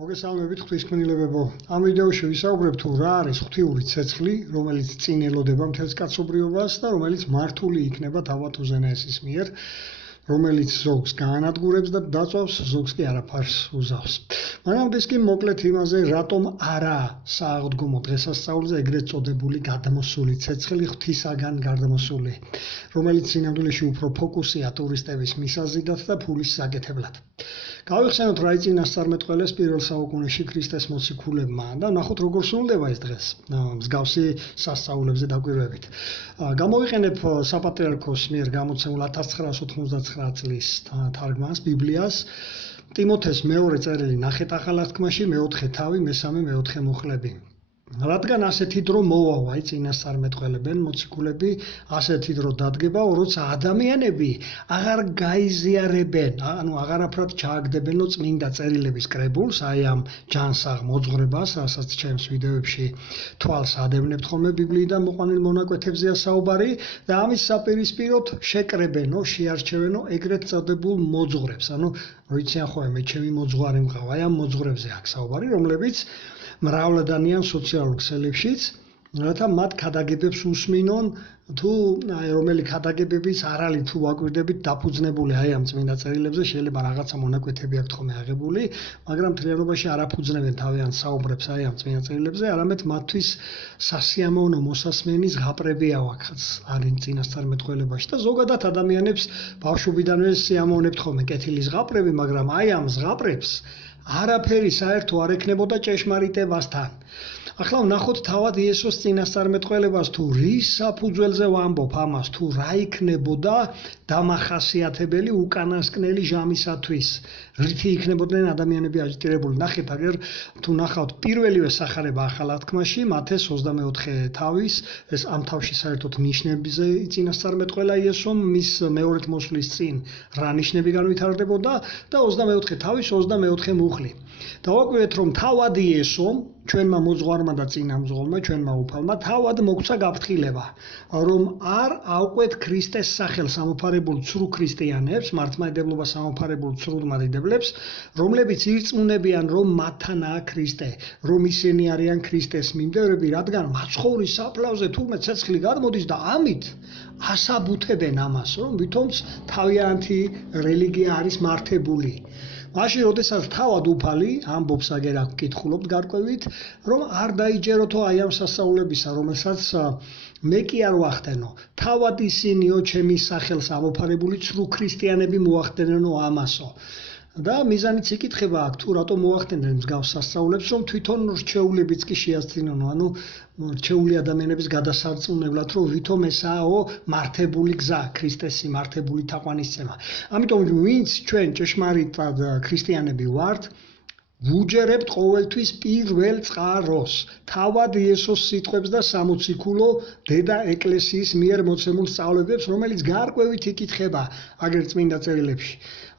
მოგესალმებით ღვთისმშობლებო. ამ ვიდეოში ვისაუბრებ თუ რა არის ღვთიური ცეცხლი, რომელიც წინ ელოდება მთელს კაცობრიობას და რომელიც მართული იქნება თავად უზენაესის მიერ, რომელიც ზოგს გაანადგურებს და დაწვავს, ზოგს კი არაფარს უზავს. მანამდე კი მოკლედ იმაზე, რატომ არა სააღდგომო დღესასწაულზე ეგრეთ წოდებული გადმოსული ცეცხლი, ღვთისაგან გადმოსული, რომელიც სინამდვილეში უფრო ფოკუსია ტურისტების მისაზიდად და ფულის საკეთებლად. გავიხსენოთ რა წინასწარმეტყველეს პირველ საუკუნეში ქრისტეს მოციქულებმა და ნახოთ როგორ სრულდება ეს დღეს მსგავსი სასწაულებზე დაკვირვებით. გამოვიყენებ საპატრიარქოს მიერ გამოცემულ 1999 წლის თარგმანს ბიბლიას, ტიმოთეს მეორე წერილი ნახეთ ახალ აღთქმაში, მეოთხე თავი, მესამე მეოთხე მუხლები. რადგან ასეთი დრო მოვავა წინასწარმეტყველებენ მოციქულები, ასეთი დრო დადგება, როცა ადამიანები აღარ გაიზიარებენ, ანუ აღარაფრად ჩააგდებენო წმინდა წერილების კრებულს, აი ამ ჯანსაღ მოძღვრებას, რასაც ჩემს ვიდეოებში თვალს ადევნებთ ხოლმე ბიბლიიდან მოყვანილ მონაკვეთებზეა საუბარი და ამის საპირისპიროდ შეკრებენო, შეარჩევენო ეგრეთ წოდებულ მოძღვრებს, ანუ როიციან ხოლმე მე ჩემი მოძღვარი მყავს, აი ამ მოძღვრებზე აქვს საუბარი, რომლებიც მრავლადანიან სოციალურ ქსელებშიც, რათა მათ ქადაგებებს უსმინონ, თუ რომელი ქადაგებების არალი თუ ვაკვირდებით დაფუძნებული აი ამ წმინდა წერილებზე, შეიძლება რაღაცა მონაკვეთები აქვთ ხოლმე აღებული, მაგრამ მთლიანობაში არ აფუძნებენ თავიანთ საუბრებს აი ამ წმინდა წერილებზე, არამედ მათთვის სასიამოვნო მოსასმენის ზღაპრები ავაქაც არის წინასწარმეტყველებაში და ზოგადად ადამიანებს ბავშვობიდანვე სიამოვნებთ ხოლმე კეთილი ზღაპრები, მაგრამ აი ამ ზღაპრებს არაფერი საერთო არ ექნებოდა ჭეშმარიტებასთან. ახლა ვნახოთ თავად იესოს წინასწარმეტყველებას, თუ რის საფუძველზე ვამბობ ამას, თუ რა იქნებოდა დამახასიათებელი უკანასკნელი ჟამისათვის, რითი იქნებოდნენ ადამიანები აჯიტირებული. ნახეთ, აგერ თუ ნახავთ პირველივე სახარება ახალ აღთქმაში, მათეს 24 თავის, ეს ამ თავში საერთოდ ნიშნებზე წინასწარმეტყველა იესომ, მის მეორეთ მოსვლის წინ რა ნიშნები განვითარდებოდა და 24 თავის 24 მუხლი. დავაკვირდეთ, რომ თავად იესომ, ჩვენმა მოძღვარმა და წინამძღოლმა, ჩვენმა უფალმა, თავად მოგცა გაფრთხილება, რომ არ ავყვეთ ქრისტეს სახელს ამოფარებულ ცრუ ქრისტიანებს, მართლმადიდებლობას ამოფარებულ ცრუ მადიდებლებს, რომლებიც ირწმუნებიან, რომ მათთანაა ქრისტე, რომ ისინი არიან ქრისტეს მიმდევრები, რადგან მაცხოვრის საფლავზე თურმე ცეცხლი გადმოდის და ამით ასაბუთებენ ამას, რომ ვითომც თავიანთი რელიგია არის მართებული. მაშინ, როდესაც თავად უფალი ამბობს, აგერ აქ ვკითხულობთ გარკვევით, რომ არ დაიჯეროთო აი ამ სასწაულებისა, რომელსაც მე კი არ ვახდენო. თავად ისინიო ჩემის სახელს ამოფარებული ცრუ ქრისტიანები მოახდენენო ამასო. და მიზანიც იკითხება აქ, თუ რატომ მოახდენენ მსგავს სასწაულებს, რომ თვითონ რჩეულებიც კი შეასწინონო, ანუ რჩეული ადამიანების გადასარწმუნებლად, რომ ვითომ ესაო მართებული გზა, ქრისტესი მართებული თაყვანისცემა. ამიტომ ვინც ჩვენ ჭეშმარიტად ქრისტიანები ვართ, ვუჯერებთ ყოველთვის პირველ წყაროს, თავად იესოს სიტყვებს და სამოციქულო დედა ეკლესიის მიერ მოცემულ სწავლებებს, რომელიც გარკვევით იკითხება აგერ წმინდა წერილებში.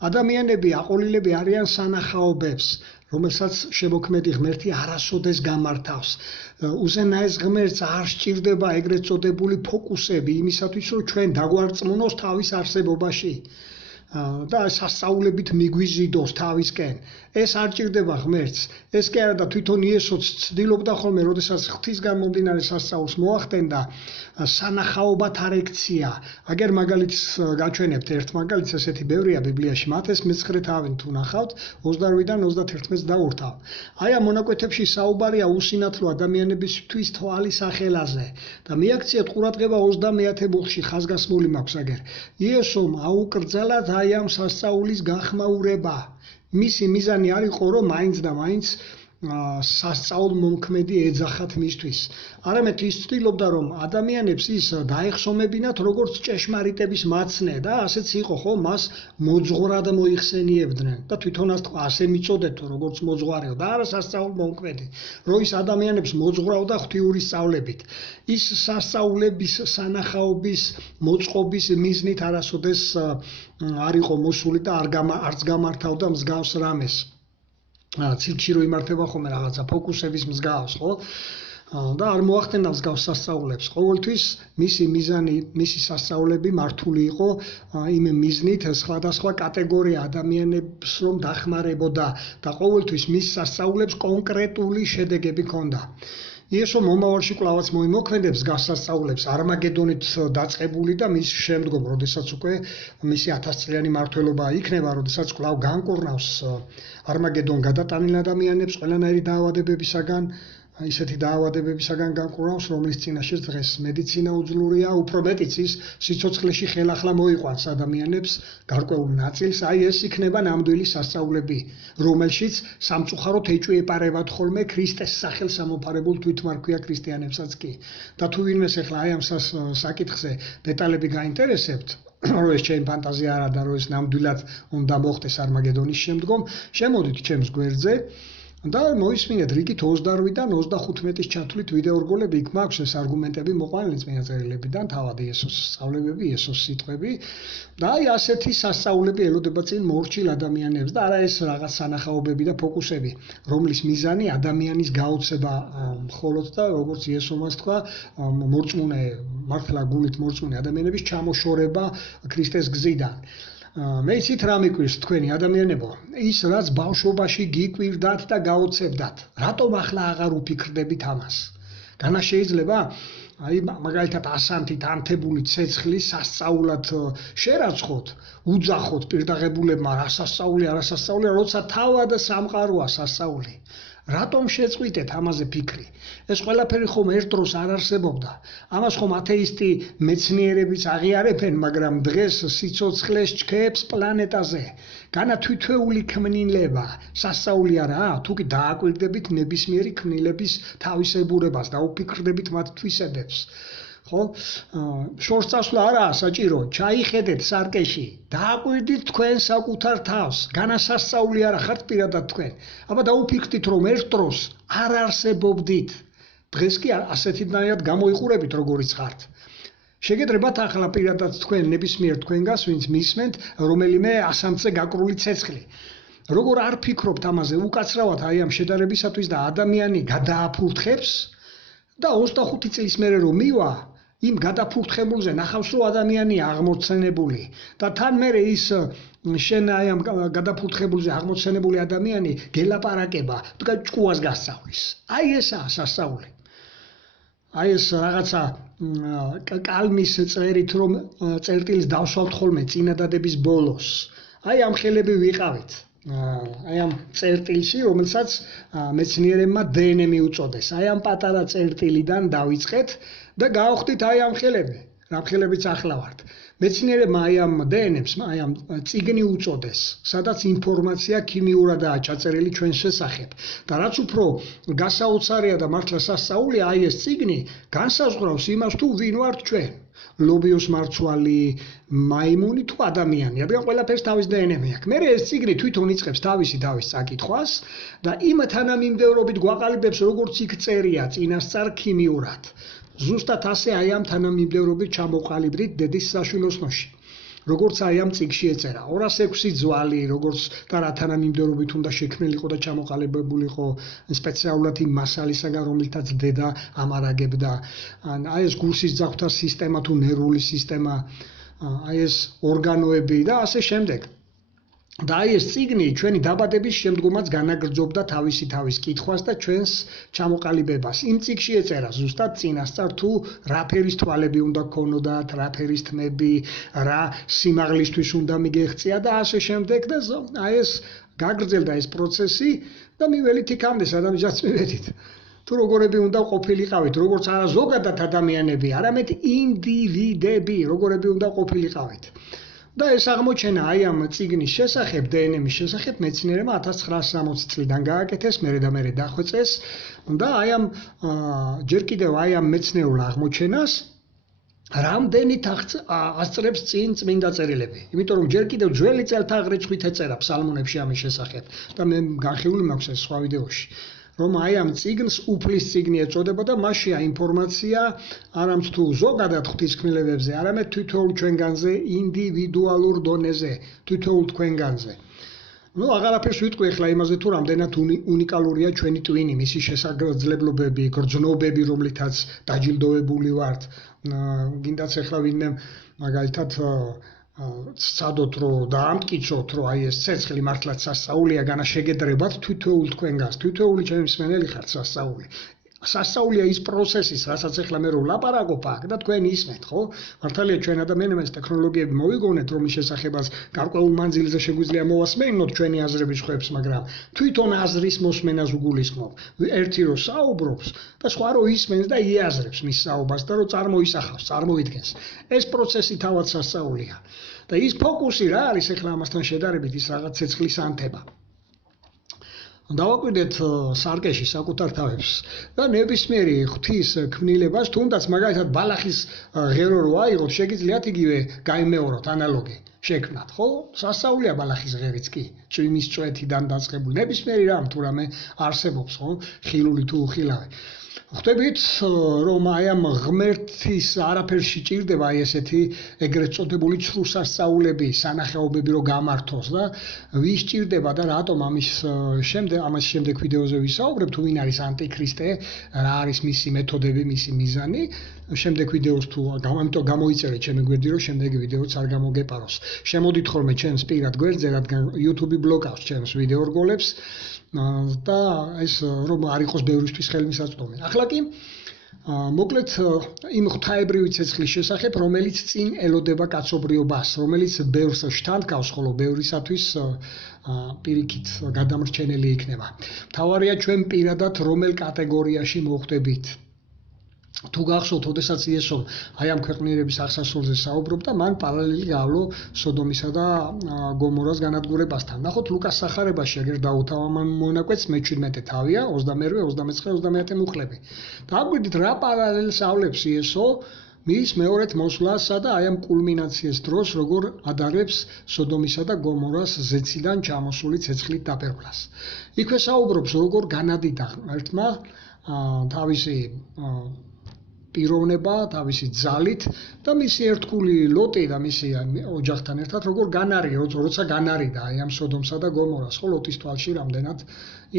ადამიანები აყოლილები არიან სანახაობებს, რომელსაც შემოქმედი ღმერთი არასოდეს გამართავს. უზენაეს ღმერთს არ სჭირდება ეგრეთ წოდებული ფოკუსები იმისათვის, რომ ჩვენ დაგვარწმუნოს თავის არსებობაში. და სასწაულებით მიგვიზიდოს თავისკენ. ეს არ ჭირდება ღმერთს. ეს კი არა და თვითონ იესოც ცდილობდა ხოლმე, როდესაც ღვთისგან მომდინარე სასწაულს მოახდენდა, სანახაობად არ ექცია. აგერ მაგალითს გაჩვენებთ, ერთ მაგალითს ესეთი ბევრია ბიბლიაში, მათეს მე-9 თავი თუ ნახავთ, 28-დან 31-ს დაურთავ. აი ამ მონაკვეთებში საუბარია უსინათლო ადამიანებისთვის თვალის ახელაზე და მიაქციეთ ყურადღება 20-ე მუხლში ხაზგასმული მაქვს აგერ. იესომ აუკრძალათ აი ამ სასწაულის გახმაურება. მისი მიზანი არ იყო, რომ მაინც და მაინც სასწაულმომქმედი ეძახათ მისთვის. არამედ ის ცდილობდა, რომ ადამიანებს ის დაეხსომებინათ, როგორც ჭეშმარიტების მაცნე და ასეც იყო, ხო, მას მოძღვრად მოიხსენიებდნენ და თვითონაც ასე მიწოდეთო, როგორც მოძღვარიო და არა სასწაულმომქმედი, რომ ის ადამიანებს მოძღვრავდა ღვთიური სწავლებით. ის სასწაულების სანახაობის მოწყობის მიზნით არასოდეს არ იყო მოსული და არც გამართავდა მსგავს რამეს. ცირკში რო იმართება ხოლმე რაღაცა ფოკუსების მსგავს, ხო? და არ მოახდენავს გავს სასწაულებს. ყოველთვის მისი მიზანი, მისი სასწაულები მართული იყო იმ მიზნით სხვადასხვა კატეგორია ადამიანებს რომ დახმარებოდა და ყოველთვის მის სასწაულებს კონკრეტული შედეგები ჰქონდა. იესო მომავალში კლავაც მოიმოქმედებს გასასწაულებს არმაგედონით დაწყებული და მის შემდგომ, როდესაც უკვე მისი 1000 წლიანი მმართველობა იქნება, როდესაც კლავ განკურნავს არმაგედონ გადატანილ ადამიანებს ყველანაირი დაავადებებისაგან, ისეთი დაავადებებისაგან განკურნავს, რომლის წინაშეც დღეს მედიცინა უძლურია, უფრო მეტიც ის სიცოცხლეში ხელახლა მოიყვანს ადამიანებს გარკვეულ ნაწილს, აი ეს იქნება ნამდვილი სასწაულები, რომელშიც სამწუხაროდ ეჭვიეპარებათ ხოლმე ქრისტეს სახელს ამოფარებულ თვითმარქვია ქრისტიანებსაც კი. და თუ ვინმეს ახლა აი ამ საკითხზე დეტალები გაინტერესებთ, რომ ეს ჩემი ფანტაზია არა და რომ ეს ნამდვილად უნდა მოხდეს არმაგედონის შემდგომ, შემოდით ჩემს გვერდზე და მოისმინეთ რიგით 28-დან 35-ის ჩათვლით ვიდეორგოლები, იქ მაქვს ეს არგუმენტები მოყვანილი წმინდა წერილებიდან, თავად იესოს სწავლებები, იესოს სიტყვები და აი ასეთი სასწაულები ელოდება წინ მორჩილ ადამიანებს და არა ეს რაღაც სანახაობები და ფოკუსები, რომლის მიზანი ადამიანის გაოცება მხოლოდ და როგორც იესომას თქვა, მორწმუნე, მართლა გულით მორწმუნე ადამიანების ჩამოშორება ქრისტეს გზიდან. მე იცით რა მიკვირს თქვენი ადამიანებო, ის რაც ბავშვობაში გიკვირდათ და გაოცებდათ, რატომ ახლა აღარ უფიქრდებით ამას? განა შეიძლება აი მაგალითად ასანთით ანთებული ცეცხლის სასწაულად შერაცხოთ, უძახოთ პირდაღებულებმა რა სასწაული, როცა თავად სამყაროა სასწაული. რატომ შეწყვიტეთ ამაზე ფიქრი? ეს ყველაფერი ხომ ერთ დროს არ არსებობდა. ამას ხომ ათეისტი მეცნიერებიც აღიარებენ, მაგრამ დღეს სიცოცხლეს ჩქეებს პლანეტაზე. განა თვითეული ქმნილება სასწაული არაა? თუ კი დააკვირდებით ნებისმიერი ქმნილების თავისებურებას და უფიქრდებით მათ თვისებებს. ხო? შორს წასვლა არაა საჭირო, ჩაიხედეთ სარკეში, დააკვირდით თქვენ საკუთარ თავს, განა სასწაული არა ხართ პირადად თქვენ. აბა დაუფიქრდით რომ ერთ დროს არ არსებობდით. დღეს კი ასეთნაირად გამოიყურებით როგორიც ხართ. შეგედრებათ ახლა პირადად თქვენ ნებისმიერ თქვენგას, ვინც მისმენთ რომელიმე ასამწე გაკრული ცეცხლი. როგორ არ ფიქრობთ ამაზე უკაცრავად აი ამ შედარებისათვის და ადამიანი გადააფურთხებს და 25 წლის მერე რომ მივა იმ გადაფურთხებულზე ნახავს რომ ადამიანია აღმოცენებული და თან მერე ის შენ აი ამ გადაფურთხებულზე აღმოცენებული ადამიანი გელაპარაკება და ჭკუას გასწავლის. აი ესაა სასწაული. აი ეს რაღაცა კალმის წერით რომ წერტილს დავსვავთ ხოლმე წინადადების ბოლოს. აი ამ ხელები ვიყავით. აი ამ წერტილში, რომელსაც მეცნიერებმა DNM უწოდეს. აი ამ პატარა წერტილიდან დავიწყეთ და გავხდით აი ამ ხელები. რა ხელებიც ახლა ვართ. მეცნიერებმა აი ამ DNM-ს, აი ამ წიგნი უწოდეს, სადაც ინფორმაცია ქიმიურადაა ჩაწერილი ჩვენს შესახებ. და რაც უფრო გასაოცარია და მართლა სასწაულია, აი ეს წიგნი განსაზღვრავს იმას თუ ვინ ვართ ჩვენ. ლობიოს მარცვალი, მაიმუნი თუ ადამიანი. რადგან ყველაფერს თავის DNM-ი აქვს. მე ეს წიგნი თვითონ იწყებს თავის წაკითხვას და იმ თანამიმდევრობით გვაყალიბებს როგორც იქ წერია წინასწარ ქიმიურად. ზუსტად ასე აი ამ თანამიმდევრობით ჩამოყალიბდით დედის საშვილოსნოში. როგორც აი ამ წიგში ეწერა 206 ძვალი, როგორც და რა თანამიმდევრობით უნდა შექმნილიყო და ჩამოყალიბებულიყო სპეციალურად იმ მასალისაგან, რომელთაც დედა ამარაგებდა. აი ეს გულსის ძაღლთა სისტემა თუ ნერვული სისტემა, აი ეს ორგანოები და ასე შემდეგ. და აი ეს წიგნი ჩვენი დაბადების შემდგომაც განაგრძობდა თავის კითხვას და ჩვენს ჩამოყალიბებას. იმ წიგში ეწერა ზუსტად წინასწარ თუ რა ფერის თვალები უნდა გქონოდათ, რა ფერის თმები, რა სიმაღლისთვის უნდა მიგეღწია და ასე შემდეგ და აი ეს გაგრძელდა ეს პროცესი და მიველით იქამდე სადამიჯაც მივედით. თუ როგორები უნდა ყოფილიყავით, როგორც არა ზოგადად ადამიანები, არამედ ინდივიდები, როგორები უნდა ყოფილიყავით. და ეს აღმოჩენა აი ამ წიგნის შესახებ, DNM-ის შესახებ მეცნიერებმა 1960 წლიდან გააკეთეს, მერე დახვეწეს და აი ამ ჯერ კიდევ აი ამ მეცნიერულ აღმოჩენას რამდენით ასწრებს წინ წმინდა წერილები. იმიტომ რომ ჯერ კიდევ ძველი წელთაღრიცხვით ეწერა ფსალმუნებში ამის შესახებ და მე განხილული მაქვს ეს სხვა ვიდეოში. რომ აი ამ წიგნს უფლის წიგნი ეწოდება და მასშია ინფორმაცია არამც თუ ზოგადად ღვთისმშობლებებზე, არამედ თითოეულ ჩვენგანზე ინდივიდუალურ დონეზე, თითოეულ თქვენგანზე. Ну, აღარაფერს ვიტყვი ახლა იმაზე თუ რამდენად უნიკალურია ჩვენი ტვინი, მისი შესაძლებლობები, გრძნობები, რომლითაც დაჯილდოვებული ვართ. გინდაც ახლა ვინმე მაგალითად სცადოთ რომ დაამტკიცოთ რომ აი ეს ცეცხლი მართლაც სასწაულია განა შეგედრებათ თითოეულ თქვენგანს. თითოეული ჩემი მსმენელი ხართ სასწაული. სასწაულია ის პროცესის, რასაც ახლა მე რომ ვლაპარაკობ აქ და თქვენ ისმენთ, ხო? მართალია ჩვენ ადამიანებმა ეს ტექნოლოგიები მოვიგონეთ, რომლის შესახებაც გარკვეულ მანძილზე შეგვიძლია მოვასმენოთ ჩვენი აზრების ხვებს, მაგრამ თვითონ აზრის მოსმენას უგულისხმობ. ერთი რომ საუბრობს და სხვა რომ ისმენს და იაზრებს მის საუბარს და რომ წარმოისახავს, წარმოიდგენს. ეს პროცესი თავად სასწაულია. და ის ფოკუსი რა არის ახლა ამასთან შედარებით ის რაღაც ცეცხლის ანთება. დავაკვირდეთ სარკეში საკუთარ თავებს და ნებისმიერი ღვთის ქმნილებას, თუნდაც მაგალითად ბალახის ღერო რო აიღოთ, შეგიძლიათ იგივე გაიმეოროთ ანალოგი. შექმნათ, ხო? სასწაულია ბალახის ღერიც კი, წვიმის წვეთიდან დაწყებული. ნებისმიერი რამ თუ რამე არსებობს, ხო? ხილული თუ უხილავი. ხვდებით რომ აი ამ ღმერთის არაფერში ჭირდება აი ესეთი ეგრეთ წოდებული ცრუ სასწაულები, სანახაობები რომ გამართოს და ვის ჭირდება და რატომ ამის შემდეგ ვიდეოზე ვისაუბრებ თუ ვინ არის ანტიქრისტე, რა არის მისი მეთოდები, მისი მიზანი. შემდეგ ვიდეოს თუ ამიტომ გამოიწერეთ ჩემი გვერდი რომ შემდეგი ვიდეოც არ გამოგეპაროს. შემოდით ხოლმე ჩემს პირად გვერდზე, რადგან YouTube ბლოკავს ჩემს ვიდეო რგოლებს. და ეს რომ არ იყოს ბევრისთვის ხელმისაწვდომი. ახლა კი მოკლედ იმ ღვთაებრივი ცეცხლის შესახებ, რომელიც წინ ელოდება კაცობრიობას, რომელიც ბევრს შთანთქავს, ხოლო ბევრისათვის პირიქით გადამრჩენელი იქნება. მთავარია ჩვენ პირადად რომელ კატეგორიაში მოხვდებით. თუ გახსოვთ, ოდესაც იესო აი ამ ქვეყნიერების აღსასრულზე საუბრობდა, მან პარალელი გაავლო სოდომისა და გომორას განადგურებასთან. ნახოთ ლუკას სახარებაში, აგერ დაუთავა მონაკვეთს მე-17 თავია, 22, 29, 30 მუხლები. დააკვირდით რა პარალელს ავლებს იესო მის მეორედ მოსვლასა და აი ამ კულმინაციას დროს, როგორ ადარებს სოდომისა და გომორას ზეციდან ჩამოსული ცეცხლით დაფერვლას. იქვე საუბრობს, როგორ განადიდა ღმერთმა თავისი პიროვნება, თავისი ძალით და მისი ერთგული ლოტი და მისი ოჯახთან ერთად როგორ განარიდა, როცა განარიდა აი ამ სოდომსა და გომორას, ხო ლოტის თვალში რამდენად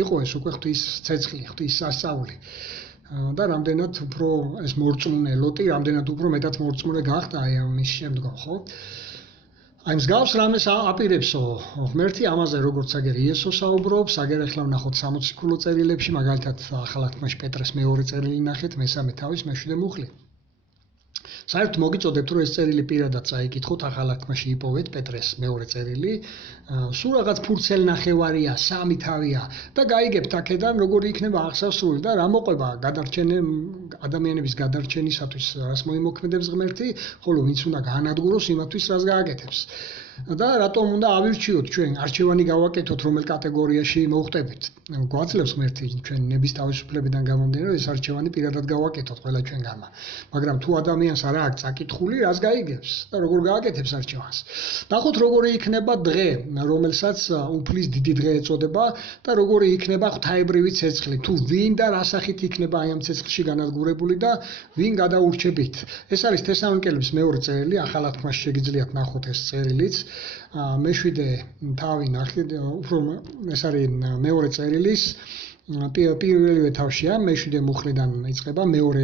იყო ეს უკვე ღვთის ცეცხლი, ღვთის სასწაული. და რამდენად უფრო ეს მორწმუნე ლოტი, რამდენად უფრო მეტად მორწმუნე გახდა აი ამის შემდგომ, ხო? აი მსგავს რამეს აპირებსო ღმერთი ამაზე როგორც აგერ იესო საუბრობს, აგერ ახლა ვნახოთ 60 ქულო წერილებში, მაგალითად ახალ თქმაში პეტრეს მეორე წერილი ნახეთ, მესამე თავის მე-7 მუხლი. საერთოდ მოგიწოდებთ რომ ეს წერილი პირადად წაიკითხოთ, ახალ თქმაში იპოვეთ პეტრეს მეორე წერილი, სულ რაღაც ფურცელნახევარია, 3 თავია და გაიგებთ აქედან როგორი იქნება აღსასრული და რა მოყვება ადამიანების გადარჩენისათვის, რას მოიმოქმედებს ღმერთი, ხოლო ვინც უნდა გაანადგუროს იმათვის, რას გააკეთებს. და რატომ უნდა ავირჩიოთ ჩვენ, არჩევანი გავაკეთოთ, რომელ კატეგორიაში მოვხდებით. გვაძლევს ღმერთი ჩვენ ნების თავისუფლებიდან გამომდინარე, ეს არჩევანი პირადად გავაკეთოთ ყველა ჩვენგანმა. მაგრამ თუ ადამიანს არ აქვს წაკითხული, რას გაიგებს და როგორ გააკეთებს არჩევანს. ნახოთ როგორი იქნება დღე, რომელსაც უფლის დიდი დღე ეწოდება და როგორი იქნება ღვთაებრივი ცეცხლი. თუ ვინ და რა სახით იქნება აი ამ ცეცხლში განადგურებული და ვინ გადაურჩებით. ეს არის თესალონიკელების მეორე წერილი, ახალ თქმაში შეგიძლიათ ნახოთ ეს წერილიც. მე-7 თავი ნახეთ, უფრო ეს არის მეორე წერილის პირველივე თავშია, მე-7 მუხლიდან იწყება, მეორე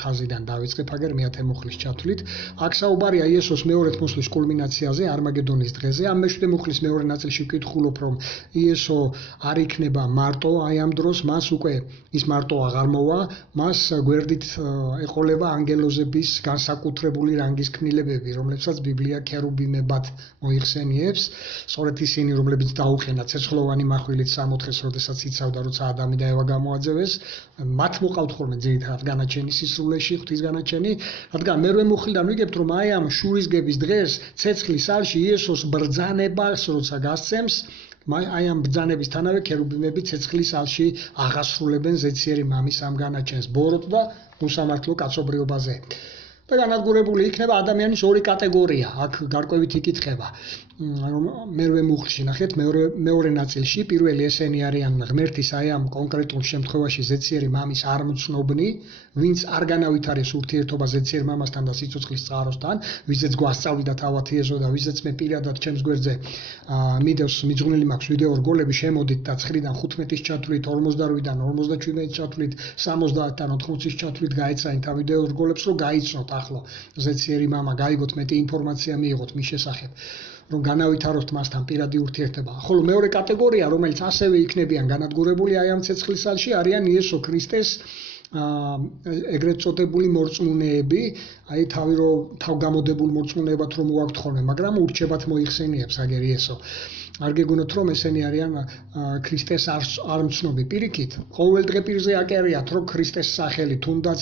ხაზიდან დავიწყებ, აგერ მე-10 მუხლის ჩათვლით. აქ საუბარია იესოს მეორედ მოსვლის კულმინაციაზე, არმაგედონის დღეზე. ამ მე-7 მუხლის მეორე ნაწილში ვკითხულობ, რომ იესო არ იქნება მარტო აი ამ დროს, მას უკვე ის მარტო აღარ მოვა, მას გვერდით ეყოლება ანგელოზების განსაკუთრებული რანგის ქმნილებები, რომლებსაც ბიბლია ქერუბიმებად მოიხსენიებს. სწორედ ისინი, რომლებიც დაუყენა ცეცხლოვანი מחვილით 60-ს, როდესაც იცავდა როცა ადამი და ევა გამოაძევეს, მათ მოყავთ ხოლმე ძირითადად განაჩენი სისრულეში, ღვთის განაჩენი, რადგან მერვე მუხლიდან ვიგებთ, რომ აი ამ შურისგების დღეს ცეცხლის ალში იესოს ბრძანებას როცა გასცემს, აი ამ ბრძანებისთანავე ქერუბიმები ცეცხლის ალში აღასრულებენ ზეციერი მამის ამ განაჩენს, ბოროტ და უსამართლო კაცობრიობაზე. და განადგურებული იქნება ადამიანის ორი კატეგორია, აქ გარკვევით იკითხება. მერვე მუხლში ნახეთ მეორე ნაწილში პირველი ესენი არიან ღმერთის აი ამ კონკრეტულ შემთხვევაში ზეციერი მამის არმცნობნი, ვინც არ განავითარეს ურთიერთობა ზეციერ მამასთან და სიცოცხლის წყაროსთან, ვიზეც გვასწავლიდა თავად იესო და ვიზეც მე პირადად ჩემს გვერდზე მიდევს მიძღვნილი მაქვს ვიდეო რგოლები, შემოდით და 9-დან 15-ის ჩათვლით, 48-დან 57-ის ჩათვლით, 70-დან 80-ის ჩათვლით გაეცანით ამ ვიდეო რგოლებს, რომ გაიცნოთ ახლო ზეციერი მამა, გაიგოთ მეტი ინფორმაცია მიიღოთ მის შესახებ. რომ განავითაროთ მასთან პირადი ურთიერთობა. ხოლო მეორე კატეგორია, რომელიც ასევე იქნებიან განადგურებული აი ამ ცეცხლის სალში, არიან იესო ქრისტეს ეგრეთ წოდებული მორწმუნეები, აი თავგამოდებულ მორწმუნეებად რომ მოაქვთ ხოლმე, მაგრამ ურჩებათ მოიხსენიებს აგერ იესო. არ გეგონოთ რომ ესენი არიან ქრისტეს არმცნობი. პირიქით, ყოველდღე პირზე აკერიათ რომ ქრისტეს სახელი თუნდაც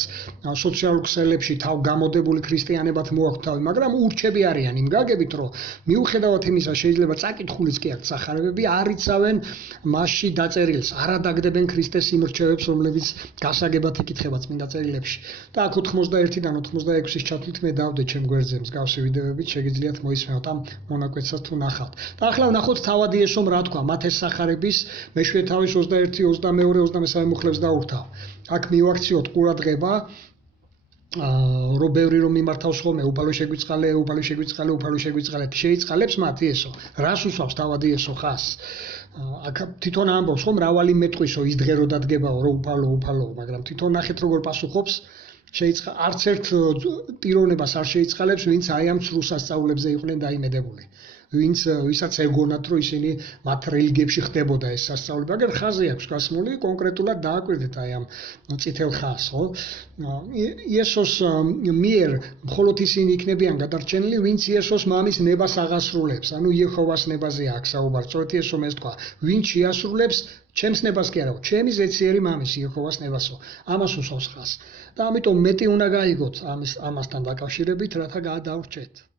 სოციალურ ქსელებში თავგამოდებული ქრისტიანებად მოაქვთ თავი, მაგრამ ურჩები არიან იმ გაგებით, რომ მიუხედავად იმისა, შეიძლება წაკითხულიც კი აქვს სახარებები, არ იცავენ მასში დაწერილს, არ ადაგდებენ ქრისტეს იმ რჩევებს, რომლებიც გასაგებად იკითხება წმინდა წერილებში. და აქ 91-დან 86-ის ჩათვლით მე დავდე ჩემ გვერდზე მსგავსი ვიდეოებით, შეგიძლიათ მოისმენოთ ამ მონაკვეთსაც თუ ნახავთ. და ახლა ვნახოთ თავად იესომ რა თქვა მათეს სახარების მეშვეთავის 21, 22, 23 მუხლებს დაურთავ. აქ მივაქციოთ ყურადღება რომ ბევრი რომ მიმართავს ხოლმე უფალო შეგვიწყალე, უფალო შეგვიწყალე, უფალო შეგვიწყალე, შეიწყალებს მათ იესო. რას უსვავს თავად იესო ხას? აქ თვითონ ამბობს რომ მრავალი მეტყვისო ის დღე რო დადგებაო რომ უფალო, მაგრამ თვითონ ნახეთ როგორ პასუხობს. არც ერთ პიროვნებას არ შეიწყალებს, ვინც აი ამ ცრუ სასწაულებზე იყვნენ დაიმედებული. ვისაც ეგონათ რომ ისინი მათ რელიგიებში ხდებოდა ეს სასწაულები, მაგრამ ხაზი აქვს გასმული, კონკრეტულად დააკვირდეთ აი ამ წითელ ხაზს, ხო? იესოს მიერ მხოლოდ ისინი იქნებიან გადარჩენილი, ვინც იესოს მამის ნებას აღასრულებს, ანუ იეჰოვას ნებაზეა აქ საუბარი. სწორედ იესომ ეს თქვა, ვინც შეასრულებს ჩემს ნებას კი არა, ჩემი ზეციერი მამის იეჰოვას ნებასო. ამას უსვავს ხაზს. და ამიტომ მეტი უნდა გაიგოთ ამასთან დაკავშირებით, რათა გადავრჩეთ.